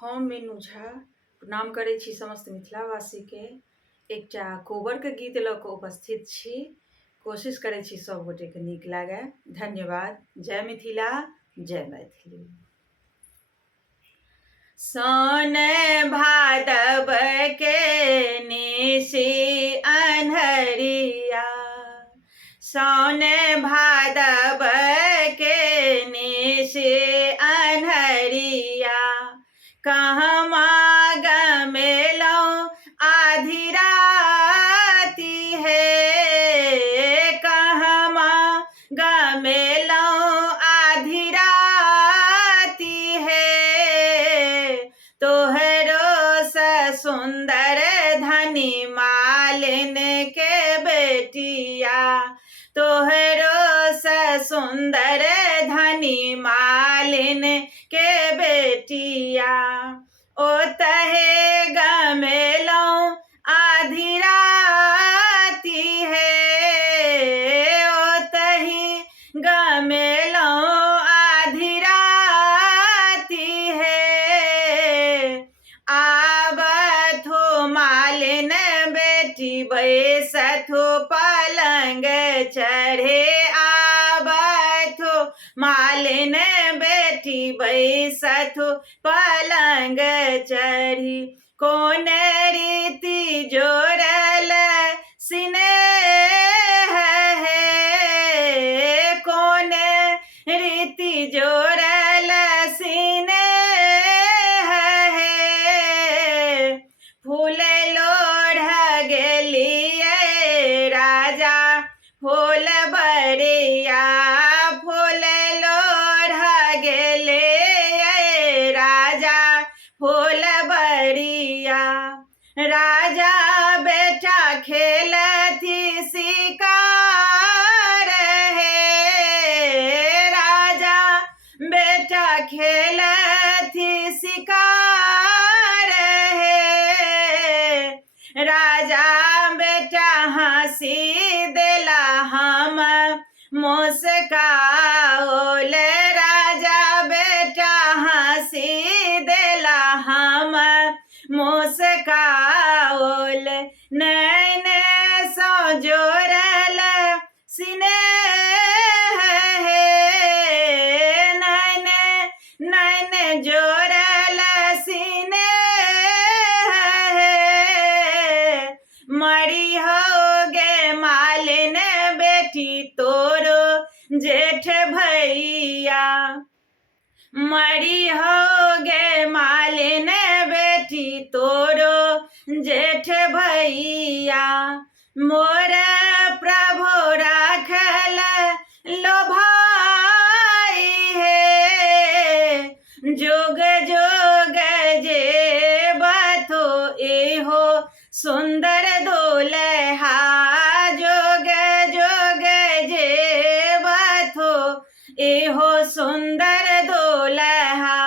हम मीनू झा प्रणाम करै छी समस्त मिथिलावासीके। एकटा कोबरके गीत लऽ कऽ उपस्थित छी। कोशिश करै छी सब गोटेके नीक लागै। धन्यवाद। जय मिथिला, जय मैथिली। सावन भादव के निशी अन्हरिया, सावन भादव के निशी अन्हरिया, कहमा गमेलौं आधी राति है, कहमा गमेलौं आधी राति है, तोहरो स सुंदर धनी मालिन के बेटिया, तोहरो स सुंदर धनी मालिन के बेटिया, ओतहे गमेलौं आधी राति है, ओतही गमेलौं आधी राति है, आबत हो मालिन बेटी बैसत हो पलंग चढ़े, आबत हो मालिन बेटी बैसत हो पलंग चढ़ी, कौन रीति जोड़ल स्नेह है, कौन रीति जोड़ल स्नेह है, फूल लोढ़ गेलिए राजा फूल बरिया, फूल लोढ़ गेले राजा फूल बरिया, राजा बेटा खेलती शिकार है, राजा बेटा खेलती शिकार है, राजा बेटा हंसी देला हम मुस्काओल, राजा बेटा हंसी देला हम मुस्काओल, नैन सो जोड़ल स्नेह है, नैन नैन जोड़ल स्नेह है, मरी हो गे मालिन बेटी तोरो जेठ भैया, मरी हो गे मालिन बेटी तोरो जेठ भैया, मोर प्रभु राखल लो भाई है, जोग जोग जे बथो एहो सुंदर दुल्हा, जोग जोग जे बथो एहो सुंदर दुल्हा,